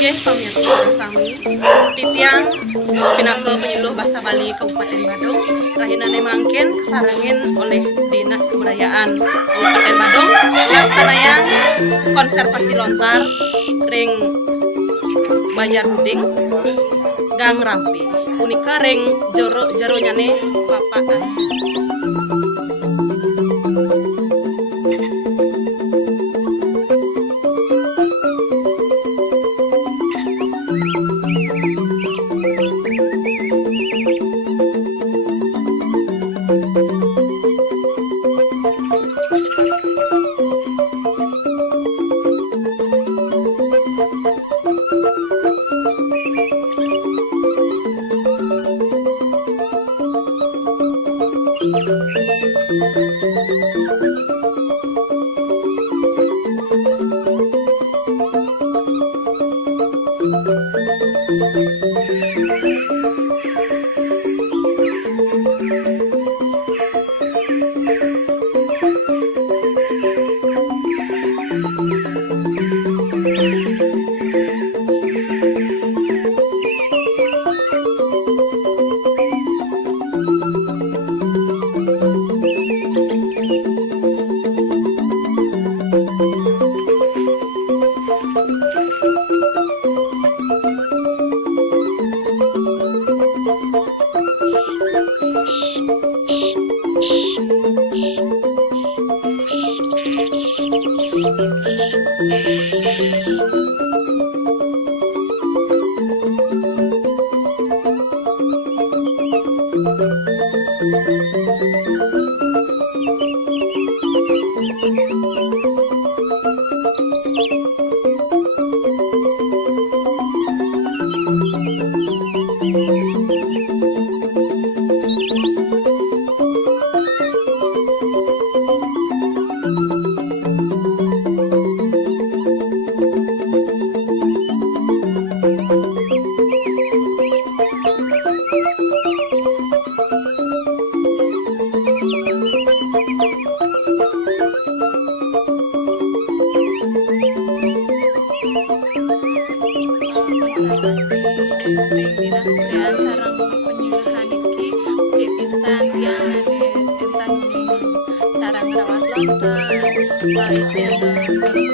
Iya, pemirsa sami titiang Pinaka Penyuluh Bahasa Bali Kabupaten Badung rahinane mangkin kesarangin oleh Dinas Kebudayaan Kabupaten Badung laksanayang konservasi lontar ring Banjar Huding Gang Rampi punika ring jero nyane Bapak Dinas Kebudayaan sareng penyuluhan iki pisan yang entan sareng rawat lontar, baik